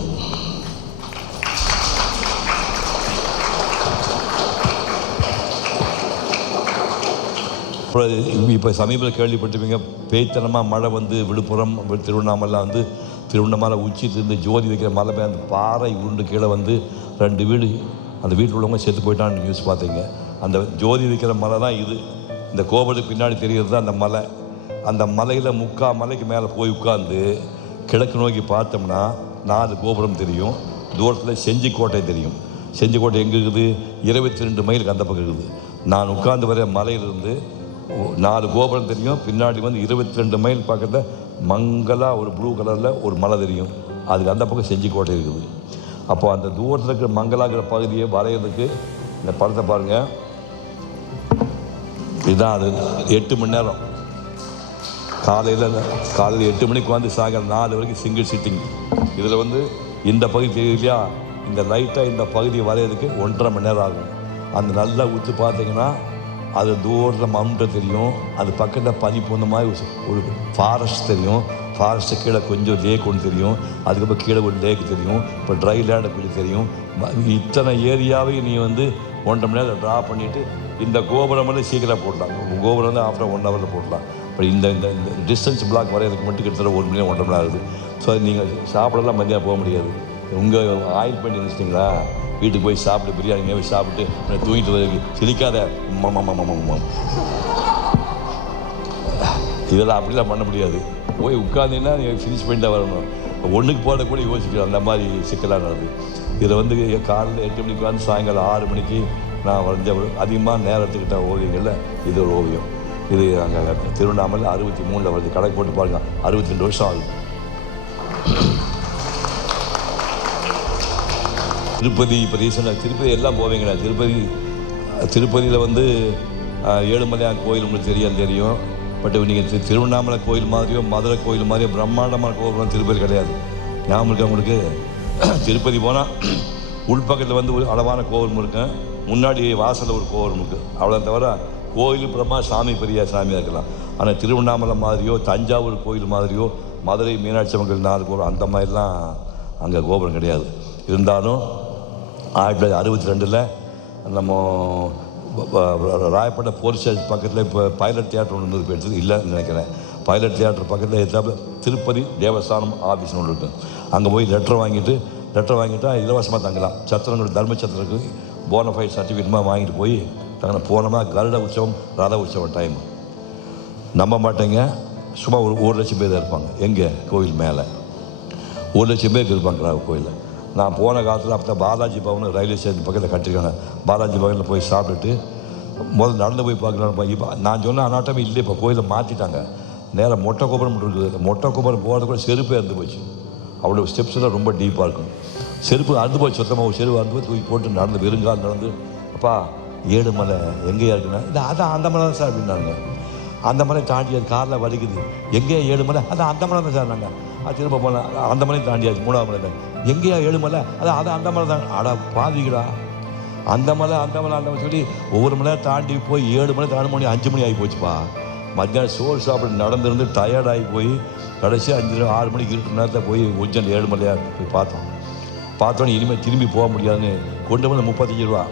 இப்போ சமீபத்தில் கேள்விப்பட்டிருப்பீங்க, பேய்த்தனமாக மழை வந்து விழுப்புரம் திருவண்ணாமலை வந்து திருவண்ணாமலை உச்சியிலிருந்து ஜோதி வைக்கிற மலை மேலே அந்த பாறை உருண்டு கீழே வந்து 2 வீடு அந்த வீட்டில் உள்ளவங்க செத்து போயிட்டான்னு நியூஸ் பார்த்தீங்க. அந்த ஜோதி வைக்கிற மலை தான் இது. இந்த கோபுரத்துக்கு பின்னாடி தெரிகிறது தான் அந்த மலை. அந்த மலையில் 3/4 மலைக்கு மேலே போய் உட்காந்து கிழக்கு நோக்கி பார்த்தோம்னா 4 கோபுரம் தெரியும். தூரத்தில் செஞ்சிக்கோட்டை தெரியும். செஞ்சிக்கோட்டை எங்கே இருக்குது? 22 மைலுக்கு அந்த பக்கம் இருக்குது. நான் உட்கார்ந்து வர மலையிலிருந்து 4 கோபுரம் தெரியும். பின்னாடி வந்து 22 மைல் பக்கத்தில் மங்களா ஒரு ப்ளூ கலரில் ஒரு மலை தெரியும். அதுக்கு அந்த பக்கம் செஞ்சிக்கோட்டை இருக்குது. அப்போ அந்த தூரத்தில் இருக்கிற மங்களாங்கிற பகுதியை வரைகிறதுக்கு இந்த படத்தை பாருங்கள். இதுதான் அது. 8 மணி நேரம் காலையில் 8 மணிக்கு வந்து சாயங்காலம் 4 வரைக்கும் சிங்கிள் சிட்டிங். இதில் வந்து இந்த பகுதி தெரியலையா, இந்த லைட்டாக இந்த பகுதியை வரைகிறதுக்கு 1.5 மணி நேரம் ஆகும். அந்த நல்லா ஊற்றி பார்த்தீங்கன்னா அது தூரத்தில் மவுண்டன் தெரியும். அது பக்கத்தில் பனி போன மாதிரி ஒரு ஃபாரஸ்ட் தெரியும். ஃபாரஸ்ட்டு கீழே கொஞ்சம் லேக் ஒன்று தெரியும். அதுக்கப்புறம் கீழே ஒரு லேக் தெரியும். இப்போ ட்ரை லேண்ட் அப்படி தெரியும். இத்தனை ஏரியாவையும் நீ வந்து 1.5 மணி நேரம் ட்ரா பண்ணிவிட்டு இந்த கோபுரம் வந்து சீக்கிரம் போடலாம். கோபுரம் வந்து ஆஃப்டர் 1 ஹவரில் போடலாம். இப்போ இந்த டிஸ்டன்ஸ் பிளாக் வரைகிறதுக்கு மட்டும் கிட்டத்தட்ட 1 மணி நேரம் 1.5 மணி நேரம் ஆகுது. ஸோ நீங்கள் சாப்பிடலாம் மதியம் போக முடியாது. உங்கள் ஆயில் பண்ணி நினச்சிட்டிங்களா, வீட்டுக்கு போய் சாப்பிட்டு பிரியாணி போய் சாப்பிட்டு தூங்கிட்டு வருது சிரிக்காத இதெல்லாம் அப்படிலாம் பண்ண முடியாது. போய் உட்காந்தீங்கன்னா நீங்கள் ஃபினிஷ் பண்ணிட்டு தான் வரணும். ஒன்றுக்கு போகிறத கூட யோசிக்கிறோம். அந்த மாதிரி சிக்கலானது. இதில் வந்து காலையில் 8 மணிக்கு வந்து சாயங்காலம் 6 மணிக்கு நான் வரைஞ்ச அதிகமாக நேரத்துக்கிட்ட ஓவியங்களில் இது ஒரு ஓவியம். இது அங்கே திருவண்ணாமலை 63 வருது. கணக்கு போட்டு பாருங்கள், 62 வருஷம் ஆகுது. திருப்பதி இப்போ ரீசெண்டாக திருப்பதி எல்லாம் போவீங்களா? திருப்பதியில் வந்து ஏழுமலையான் கோயில் உங்களுக்கு தெரியும். பட் நீங்கள் திருவண்ணாமலை கோயில் மாதிரியோ மதுரை கோயில் மாதிரியோ பிரம்மாண்டமான கோபுரம் திருப்பதி கிடையாது. ஞாபகம் இருக்கா உங்களுக்கு? திருப்பதி போனால் உள்பக்கத்தில் வந்து ஒரு அளவான கோபுரம் இருக்கும், முன்னாடி வாசலில் ஒரு கோபுரம் இருக்குது. அவ்வளோ தவிர கோயில் பிரம்மா சாமி பெரிய சாமியாக இருக்கலாம். ஆனால் திருவண்ணாமலை மாதிரியோ தஞ்சாவூர் கோயில் மாதிரியோ மதுரை மீனாட்சி அம்மன் 4 கோபுரம் அந்த மாதிரிலாம் அங்கே கோபுரம் கிடையாது. இருந்தாலும் 1962 நம்ம ராயப்பேட்டை போலீஸ் ஸ்டேஷன் பக்கத்தில் இப்போ பைலட் தியேட்டர் ஒன்று இருந்தது, எடுத்தது இல்லைன்னு நினைக்கிறேன். பைலட் தியேட்டர் பக்கத்தில் எத்தாப்புல திருப்பதி தேவஸ்தானம் ஆஃபீஸ்னு ஒன்று இருக்குது. அங்கே போய் லெட்டர் வாங்கிட்டால் இலவசமாக தங்கலாம். சத்திரங்கள் தர்மச்சத்திரத்துக்கு போனஃபைட் சர்டிஃபிகேட்மாக வாங்கிட்டு போய் தங்கின. போனோமா கருட உற்சவம் ரத உற்சவம் டைம் நம்ப மாட்டேங்க. சும்மா ஒரு லட்சம் பேர் தான் இருப்பாங்க. எங்கே கோயில் மேலே 1,00,000 பேருக்கு இருப்பாங்க கோயிலில். நான் போன காலத்தில் அப்போ தான் பாலாஜி பவன் ரயில்வே ஸ்டேஷன் பக்கத்தில் கட்டிருக்காங்க. பாலாஜி பவனில் போய் சாப்பிட்டுட்டு முதல்ல நடந்து போய் பார்க்கலாம். இப்போ நான் சொன்ன அனாட்டமே இல்லை, இப்போ கோயிலை மாற்றிட்டாங்க. நேராக மொட்டை கோபுரம் இருக்குது. மொட்டை கோபுரம் போகிறது கூட செருப்பே அறுந்து போச்சு. அவ்வளோ ஸ்டெப்ஸ்லாம் ரொம்ப டீப்பாக இருக்கும். செருப்பு அறுந்து போச்சு, சுத்தமாக ஒரு செருப்பு அறுந்து போய் தூக்கி போட்டு நடந்து வெறுங்கால் நடந்து, அப்பா ஏழுமலை எங்கேயா இருக்குன்னா இது அதான் அந்த மலை தான் சார் அப்படின்னாங்க. அந்த மலை தாண்டி அது காரில் வலிக்குது. எங்கேயா ஏழுமலை? அதான் அந்த மலை தான் சார். நாங்கள் அது திரும்ப போனேன், அந்த மலையும் தாண்டியாச்சு, 3ஆவது மலை தான். எங்கேயா ஏழுமலை? அதான் அந்த மலை தான். அடா பாதிக்கடா, அந்த மலை சொல்லி ஒவ்வொரு மலையை தாண்டி போய் 7 மணி 4 மணி 5 மணி ஆகி போச்சுப்பா. மத்தியானம் சோறு சாப்பிட்டு நடந்துருந்து டயர்டாகி போய் கடைசி 5-6 மணிக்கு இருட்டு நேரத்தில் போய் கொஞ்சம் 7 மலையாக போய் பார்த்தோன்னே இனிமேல் திரும்பி போக முடியாதுன்னு கொண்டு வந்து 35 ரூபா.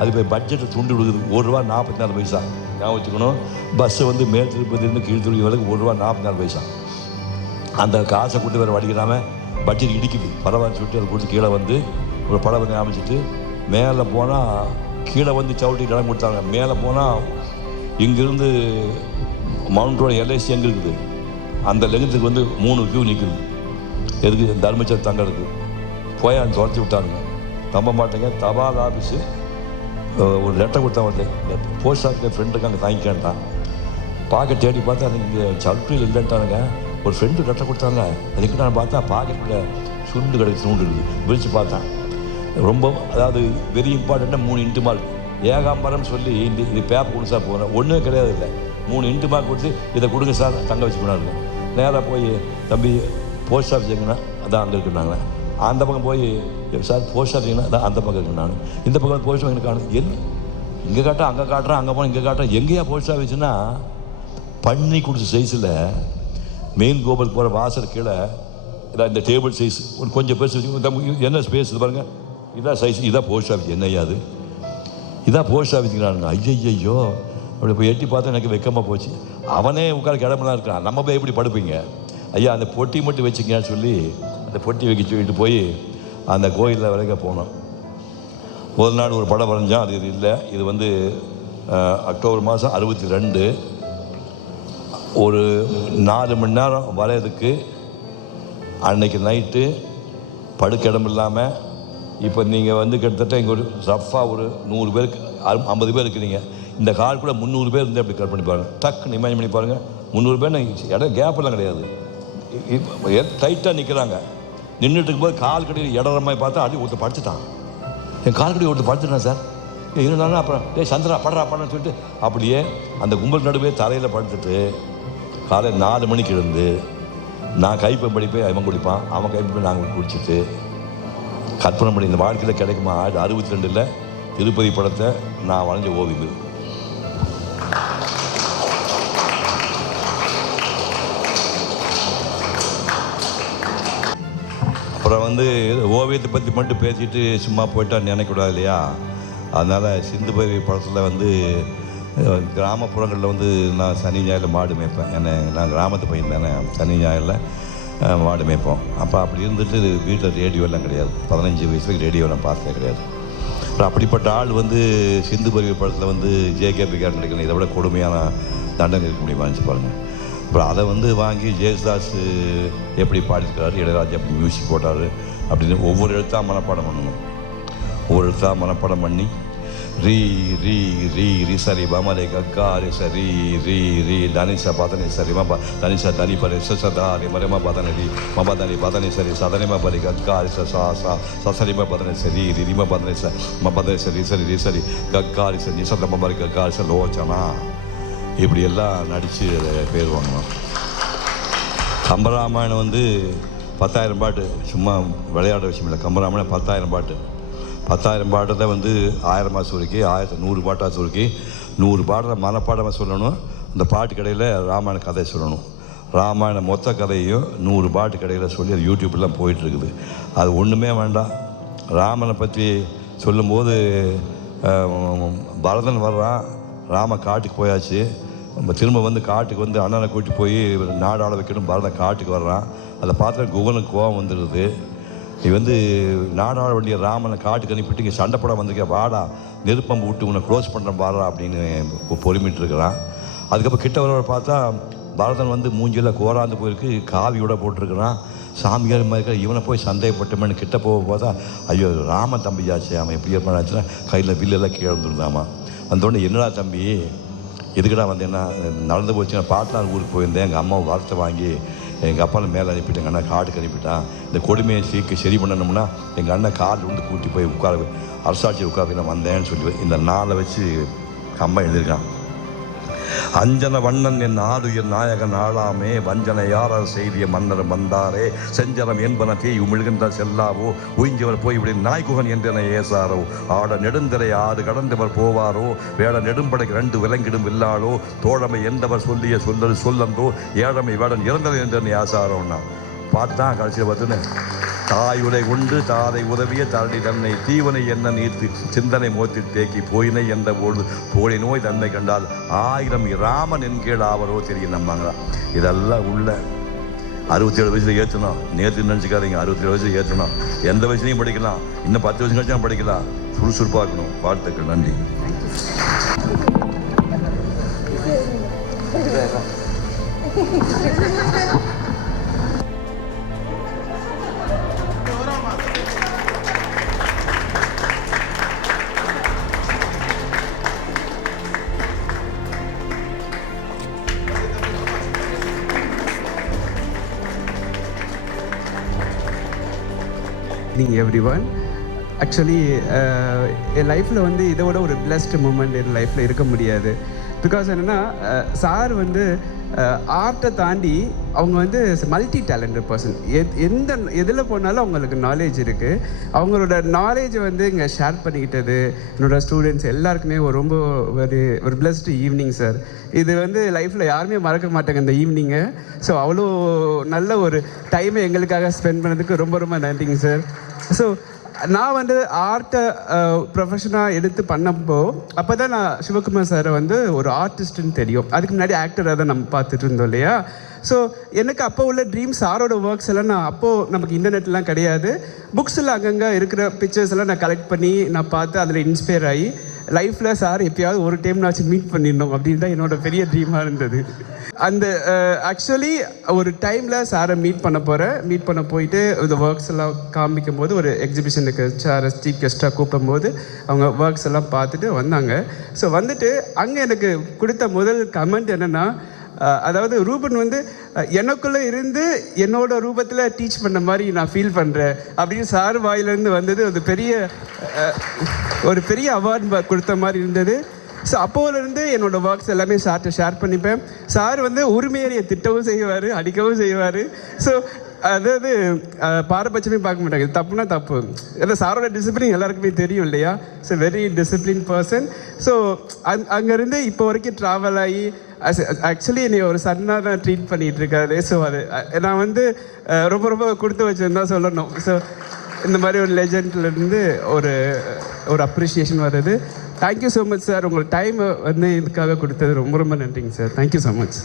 அது போய் பட்ஜெட்டை துண்டு கொடுக்குது. ₹1.44 ஞாபகம் வச்சுக்கணும். பஸ்ஸு வந்து மேல் திருப்பதிலேருந்து கீழ் திருப்பதி வரைக்கும் ₹1.44. அந்த காசை கொடுத்து வேறு வடிக்கிறாமல் பட்ஜெட் இடிக்குது. பரவாயில்ல சொல்லிட்டு அதை கொடுத்து கீழே வந்து ஒரு படம் வந்து அமைச்சிட்டு மேலே போனால் கீழே வந்து சவுட்டி இடம் கொடுத்தாங்க. மேலே போனால் இங்கேருந்து மவுண்ட் ரோடு எல்ஐசி எங்கே இருக்குது அந்த லெங்கத்துக்கு வந்து 3 கியூ நிற்குது. எதுக்கு? தர்மச்சர் தங்கிறதுக்கு. போய் அதை துரத்தி விட்டாங்க. நம்ப மாட்டேங்க, தபால் ஆஃபீஸு ஒரு லெட்டர் கொடுத்தா வந்து போஸ்ட் ஆஃபீஸில் ஃப்ரெண்டுக்கு அங்கே தாங்கிக்கான்ட்டான். பாக்கெட் தேடி பார்த்தா அது இங்கே சவுட்டியில் இல்லைன்ட்டானுங்க. ஒரு ஃப்ரெண்டு லெட்டர் கொடுத்தாங்க. அதுக்கு நான் பார்த்தா பாக்கெட்டில் சுண்டு கிடைச்சி சூண்டு இருக்குது. விரித்து பார்த்தேன். ரொம்ப அதாவது வெரி இம்பார்ட்டண்ட்டாக 3 இன்ட்டு மார்க் ஏகாம்பரம் சொல்லி இது பேப்பர் கொடுங்க சார். போகிறேன் ஒன்றுமே கிடையாது. இல்லை 3 இன்ட்டு மார்க் கொடுத்து இதை கொடுங்க சார் தங்க வச்சு போனாங்க. நேராக போய் தம்பி போஸ்ட் ஆஃபீஸ் எங்கன்னா அதான் அங்கே இருக்குன்னாங்க. அந்த பக்கம் போய் சார் போஸ்ட் ஆஃபீஸ்னா அதான் அந்த பக்கம் இருக்குன்னு நான் இந்த பக்கம் போஸ்ட் ஆஃபீஸ் காணும். இங்கே காட்டுறேன் அங்கே காட்டுறேன் அங்கே போனால் இங்கே காட்டுறேன். எங்கேயா போஸ்ட் ஆஃபீஸ்னா பண்ணி கொடுத்த சைஸில் மெயின் கோபுரத்துக்கு போகிற வாசல் கீழே இதான் இந்த டேபிள் சைஸ் ஒரு கொஞ்சம் பெருசு வச்சு என்ன ஸ்பேஸ் இது பாருங்கள். இதான் சைஸ், இதான் போஸ்ட் ஆஃபீஸ். என்னையா அது? இதான் போஸ்ட் ஆஃபீஸுங்கிறானுங்க. ஐயோ அப்படி போய் எட்டி பார்த்தா எனக்கு வெக்கமாக போச்சு. அவனே உட்கார கிடமெல்லாம் இருக்கான். நம்ம போய் எப்படி படுப்பீங்க? ஐயா அந்த பொட்டி மட்டும் வச்சுக்கன்னு சொல்லி அந்த பொட்டி வைக்க சொல்லிட்டு போய் அந்த கோயிலில் வரைக்கும் போனோம். ஒரு நாள் ஒரு படம் வரைஞ்சான். அது இது இல்லை. இது வந்து அக்டோபர் மாதம் 62 ஒரு 4 மணி நேரம் வரையறதுக்கு அன்னைக்கு நைட்டு படுக்க இடம் இல்லாமல். இப்போ நீங்கள் வந்து கிட்டத்தட்ட இங்கே ஒரு ரஃபாக ஒரு 100 பேருக்கு 50 பேர் இருக்கிறீங்க. இந்த கால் கூட 300 பேர் இருந்து அப்படி கட் பண்ணி பாருங்கள். டக்குன்னு இமேஜ் பண்ணி பாருங்கள். 300 பேர் இடம் கேப்பெல்லாம் கிடையாது. டைட்டாக நிற்கிறாங்க. நின்றுட்டு இருக்கும்போது கால் கடையில் இடற மாதிரி பார்த்தா அடி ஒருத்தர் படுத்துட்டான். என் கால் கடையில் ஒருத்தர் படுத்துட்டான் சார். இருந்தாலும் அப்புறம் சந்திரா படுறான்னு சொல்லிட்டு அப்படியே அந்த கும்பல் நடுவே தரையில் படுத்துட்டு காலையில் 4 மணிக்கு எழுந்து நான் கைப்பை படிப்பேன், அவன் குடிப்பான், அவன் கைப்பை நாங்கள் குடிச்சிட்டு கற்பனை பண்ணி இந்த வாழ்க்கையில் கிடைக்குமா 62 திருப்பதி படத்தை நான் வரைஞ்ச ஓவியம். அப்புறம் வந்து ஓவியத்தை பற்றி மட்டும் பேசிட்டு சும்மா போயிட்டா நினைக்கக்கூடாது இல்லையா? அதனால் சிந்து பைரவி படத்தில் வந்து கிராமப்புறங்களில் வந்து நான் சனி ஞாயிறில் மாடு மேய்ப்பேன். ஏன்னா நான் கிராமத்து பையன் தானே. சனி ஞாயிறில் மாடு மேய்ப்போம். அப்போ அப்படி இருந்துட்டு வீட்டில் ரேடியோலாம் கிடையாது. 15 வயசுக்கு ரேடியோ நான் பார்த்தே கிடையாது. அப்புறம் அப்படிப்பட்ட ஆள் வந்து சிந்து பைரவி படத்தில் வந்து JKP நடிக்கணும். இதை விட கொடுமையான தண்டனை இருக்க முடியுமா நினச்சி பாருங்கள். அப்புறம் அதை வந்து வாங்கி ஜெயசுதாஸ் எப்படி பாடியிருக்காரு, இளையராஜா எப்படி மியூசிக் போட்டார் அப்படின்னு ஒவ்வொரு எழுத்தாக மனப்பாடம் பண்ணணும். ஒவ்வொரு எழுத்தாக மனப்பாடம் பண்ணி ரீ ரீ ரீ ரி சரி பமரே கக்கா ரி சரி ரீ ரீ தனிசா பதனி சரி மபா தனிசா தனி பரி சதா ரி மரமா பதனி ரி மபதனி பதனி சரி சதனிமா பரி கக்கா ரி சா சா சசரிமா பதனி சரி ரி ரிமா பதனி ச மபதனி சரி சரி ரி சரி கக்கா ரி சரி நிசத மபரி கக்கா ரி ச லோச்சனா இப்படியெல்லாம் நடித்து பேர் வாங்கணும். கம்பராமாயணம் வந்து 10,000 பாட்டு. சும்மா விளையாடுற விஷயம் இல்லை. கம்பராமாயணம் 10,000 பாட்டு. 10,000 பாட்டை வந்து 1000 சுருக்கி 100 பாட்டாக சுருக்கி 100 பாட்டை மனப்பாடமாக சொல்லணும். அந்த பாட்டு கடையில் ராமாயண கதை சொல்லணும். ராமாயண மொத்த கதையும் 100 பாட்டு கடையில் சொல்லி அது யூடியூப்லாம் போயிட்டுருக்குது. அது ஒன்றுமே வேண்டாம். ராமனை பற்றி சொல்லும்போது பரதன் வர்றான். ராம காட்டுக்கு போயாச்சு. திரும்ப வந்து காட்டுக்கு வந்து அண்ணனை கூட்டி போய் நாடு ஆள வைக்கணும். பரதன் காட்டுக்கு வர்றான். அதை பார்த்து குகனுக்கு கோவம் வந்துடுது. நீ வந்து நாடாள வேண்டிய ராமனை காட்டுக்கு அனுப்பிட்டு இங்கே சண்டை போட வந்திருக்க, வாடா நெருப்பம்பு விட்டு உன்னை க்ளோஸ் பண்ணுறேன் பாடுறா அப்படின்னு பொறுமிட்டு இருக்கிறான். அதுக்கப்புறம் கிட்ட வர பார்த்தா பரதன் வந்து மூஞ்சியில் கோராந்து போயிருக்கு, காவியோட போட்டிருக்கிறான், சாமியார் மாதிரி இருக்கிற. இவனை போய் சந்தேகப்பட்டமேனு கிட்ட போக பார்த்தா ஐயோ ராமன் தம்பியாச்சு, அவன் எப்படி இருப்பானாச்சுன்னா கையில் வில்லெல்லாம் கீழே வந்துருந்தாமா. வந்தோடனே என்னடா தம்பி எதுக்கடா வந்தேன்னா, நடந்து போச்சுன்னா பாட்னார் ஊருக்கு போயிருந்தேன், எங்கள் அம்மாவை வார்த்தை வாங்கி எங்கள் அப்பாவில் மேலே அனுப்பிட்டேன், எங்கள் அண்ணன் காட்டுக்கு அனுப்பிட்டான். இந்த கொடுமையை சரி பண்ணணும்னா எங்கள் அண்ணன் காடு வந்து கூட்டி போய் உட்கார அரசாட்சி உட்கார நான் வந்தேன்னு சொல்லி இந்த நாளை வச்சு அம்மா எழுதியிருக்கான். அஞ்சன வண்ணன் என் ஆளுயர் நாயகன் ஆளாமே, வஞ்சனை யாரார் செய்திய மன்னர் வந்தாரே, செஞ்சரம் என்பன தேய் உமிழ்கின்ற செல்லாவோ, உயிஞ்சவர் போய் இப்படி நாய்குகன் என்றன ஏசாரோ, ஆட நெடுந்தரை ஆறு கடந்தவர் போவாரோ, வேட நெடும்படைக்கு 2 விலங்கிடும் வில்லாளோ, தோழமை எந்தவர் சொல்லிய சொல்லந்தோ, ஏழமை வேடன் இறந்தது என்றன ஆசாரோன்னா பார்த்தான். கடைசியில் பார்த்துன்னு தாய் உலை உண்டு தாதை உதவிய தரடி தன்னை தீவனை என்ன நீர்த்து சிந்தனை மோத்தி தேக்கி போயினை என்ற பொழுது போலி நோய் தன்மை கண்டால் 1000 ராமன் என்கேள் ஆவரோ தெரியும் நம்பாங்களா. இதெல்லாம் உள்ள 67 வயசுல ஏற்றணும். நேற்று நினச்சிக்காதீங்க, 67 வயசுல ஏற்றணும். எந்த வயசுலையும் படிக்கலாம், இன்னும் 10 வருஷம் கழிச்சு படிக்கலாம். சுறுசுறுப்பாக இருக்கணும். வாழ்த்துக்கள், நன்றி. எவ்ரிவன் ஆக்சுவலி என் லைஃப்பில் வந்து இதோட ஒரு பிளஸ்ட் மூமெண்ட் என் லைஃப்பில் இருக்க முடியாது. பிகாஸ் என்னென்னா சார் வந்து ஆர்ட்டை தாண்டி அவங்க வந்து மல்டி டேலண்டட் பர்சன். எதில் போனாலும் அவங்களுக்கு நாலேஜ் இருக்குது. அவங்களோட நாலேஜை வந்து இங்கே ஷேர் பண்ணிக்கிட்டது என்னோடய ஸ்டூடெண்ட்ஸ் எல்லாருக்குமே ரொம்ப ஒரு பிளஸ்டு ஈவினிங் சார். இது வந்து லைஃப்பில் யாருமே மறக்க மாட்டாங்க இந்த ஈவினிங்கை. ஸோ அவ்வளோ நல்ல ஒரு டைமை எங்களுக்காக ஸ்பெண்ட் பண்ணதுக்கு ரொம்ப ரொம்ப நன்றிங்க சார். ஸோ நான் வந்து ஆர்ட்டை ப்ரொஃபஷனாக எடுத்து பண்ணப்போ அப்போ தான் நான் சிவகுமார் சாரை வந்து ஒரு ஆர்டிஸ்ட்டுன்னு தெரியும். அதுக்கு முன்னாடி ஆக்டராக தான் நம்ம பார்த்துட்டு இருந்தோம் இல்லையா. ஸோ எனக்கு அப்போ உள்ள ட்ரீம்ஸ் சாரோட ஒர்க்ஸ் எல்லாம் நான் அப்போது நமக்கு இன்டர்நெட்லாம் கிடையாது, புக்ஸில் அங்கங்கே இருக்கிற பிக்சர்ஸ் எல்லாம் நான் கலெக்ட் பண்ணி நான் பார்த்து அதில் இன்ஸ்பயர் ஆகி லைஃப்பில் சார் எப்பயாவது ஒரு டைம் நான் மீட் பண்ணிடணும் அப்படின்னு தான் என்னோடய பெரிய ட்ரீமாக இருந்தது. அந்த ஆக்சுவலி ஒரு டைமில் சாரை மீட் பண்ண போயிட்டு இந்த ஒர்க்ஸ் எல்லாம் காமிக்கும் போது ஒரு எக்ஸிபிஷனுக்கு சாரை சீஃப் கெஸ்ட்டாக கூப்பிடும்போது அவங்க ஒர்க்ஸ் எல்லாம் பார்த்துட்டு வந்தாங்க. ஸோ வந்துட்டு அங்கே எனக்கு கொடுத்த முதல் கமெண்ட் என்னென்னா, அதாவது ரூபன் வந்து எனக்குள்ளே இருந்து என்னோட ரூபத்தில் டீச் பண்ண மாதிரி நான் ஃபீல் பண்ணுறேன் அப்படின்னு சார் வாயிலேருந்து வந்தது ஒரு பெரிய அவார்டு கொடுத்த மாதிரி இருந்தது. ஸோ அப்போலேருந்து என்னோடய ஒர்க்ஸ் எல்லாமே சார்கிட்ட ஷேர் பண்ணிப்பேன். சார் வந்து உரிமையறியை திட்டவும் செய்வார், அடிக்கவும் செய்வார். ஸோ அதாவது பாரபட்சமே பார்க்க மாட்டாங்க, இது தப்புனா தப்பு. ஏன்னா சாரோட டிசிப்ளின் எல்லாருக்குமே தெரியும் இல்லையா. So very discipline person. So அங்கேருந்து இப்போ வரைக்கும் ட்ராவல் ஆகி ஆக்சுவலி என்னை ஒரு சன்னாக தான் ட்ரீட் பண்ணிகிட்டு இருக்காரு. ஸோ அது நான் வந்து ரொம்ப ரொம்ப கொடுத்து வச்சுருந்தா சொல்லணும். ஸோ இந்த மாதிரி ஒரு லெஜண்ட்லேருந்து ஒரு அப்ரிஷியேஷன் வருது. Thank you so much sir. உங்கள் டைமை வந்து இதுக்காக கொடுத்தது ரொம்ப ரொம்ப நன்றிங்க சார். Thank you so much.